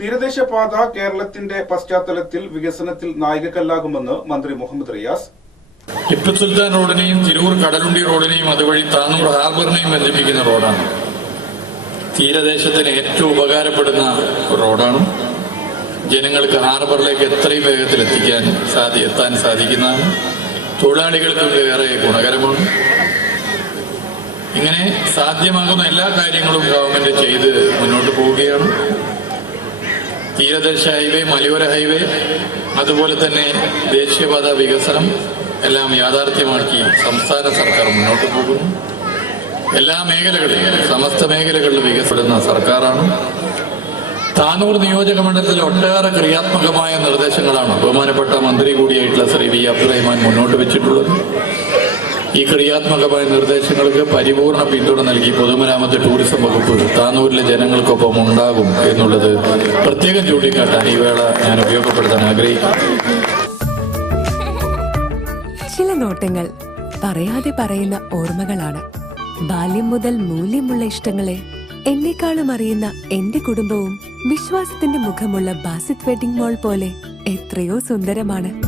തീരദേശ പാത കേരളത്തിന്റെ പശ്ചാത്തലത്തിൽ വികസനത്തിൽ നായികക്കല്ലാകുമെന്ന് മന്ത്രി മുഹമ്മദ് റിയാസ്. ടിപ്പു സുൽത്താൻ റോഡിനെയും തിരൂർ കടലുണ്ടി റോഡിനെയും അതുവഴി താനൂർ ഹാർബറിനെയും ബന്ധിപ്പിക്കുന്ന റോഡാണ്. തീരദേശത്തിന് ഏറ്റവും ഉപകാരപ്പെടുന്ന റോഡാണ്. ജനങ്ങൾക്ക് ഹാർബറിലേക്ക് എത്രയും വേഗത്തിൽ എത്തിക്കാൻ സാധി എത്താൻ സാധിക്കുന്നതാണ്. തൊഴിലാളികൾക്ക് ഏറെ ഗുണകരമാണ്. ഇങ്ങനെ സാധ്യമാകുന്ന എല്ലാ കാര്യങ്ങളും ഗവൺമെന്റ് ചെയ്ത് മുന്നോട്ട് പോവുകയാണ്. തീരദേശ ഹൈവേ മലയോര ഹൈവേ അതുപോലെ തന്നെ ദേശീയപാത വികസനം എല്ലാം യാഥാർത്ഥ്യമാക്കി സംസ്ഥാന സർക്കാർ മുന്നോട്ട് പോകുന്നു. എല്ലാ മേഖലകളിലും സമസ്ത മേഖലകളിലും വികസപ്പെടുന്ന സർക്കാരാണ്. താനൂർ നിയോജക മണ്ഡലത്തിൽ ഒട്ടേറെ ക്രിയാത്മകമായ നിർദ്ദേശങ്ങളാണ് ബഹുമാനപ്പെട്ട മന്ത്രി കൂടിയായിട്ടുള്ള ശ്രീ വി അബ്ദുറഹ്മാൻ മുന്നോട്ട് വെച്ചിട്ടുള്ളത്. ഈ ക്രിയാത്മകമായ നിർദ്ദേശങ്ങൾക്ക് പരിപൂർണ പിന്തുണ നൽകി പൊതുമരാമത്ത് ടൂറിസം വകുപ്പ് താനൂരിലെ ജനങ്ങൾക്കൊപ്പം ഉണ്ടാകും എന്നുള്ളത് പ്രത്യേകം ചൂണ്ടിക്കാട്ടാൻ ഈ വേള ഞാൻ ഉപയോഗപ്പെടുത്താൻ ആഗ്രഹിക്കുന്നു. ചില നോട്ടങ്ങൾ പറയാതെ പറയുന്ന ഓർമ്മകളാണ്. ബാല്യം മുതൽ മൂല്യമുള്ള ഇഷ്ടങ്ങളെ എന്നെക്കാളും അറിയുന്ന എന്റെ കുടുംബവും വിശ്വാസത്തിന്റെ മുഖമുള്ള ബാസിത് വെഡിംഗ് മോൾ പോലെ എത്രയോ സുന്ദരമാണ്.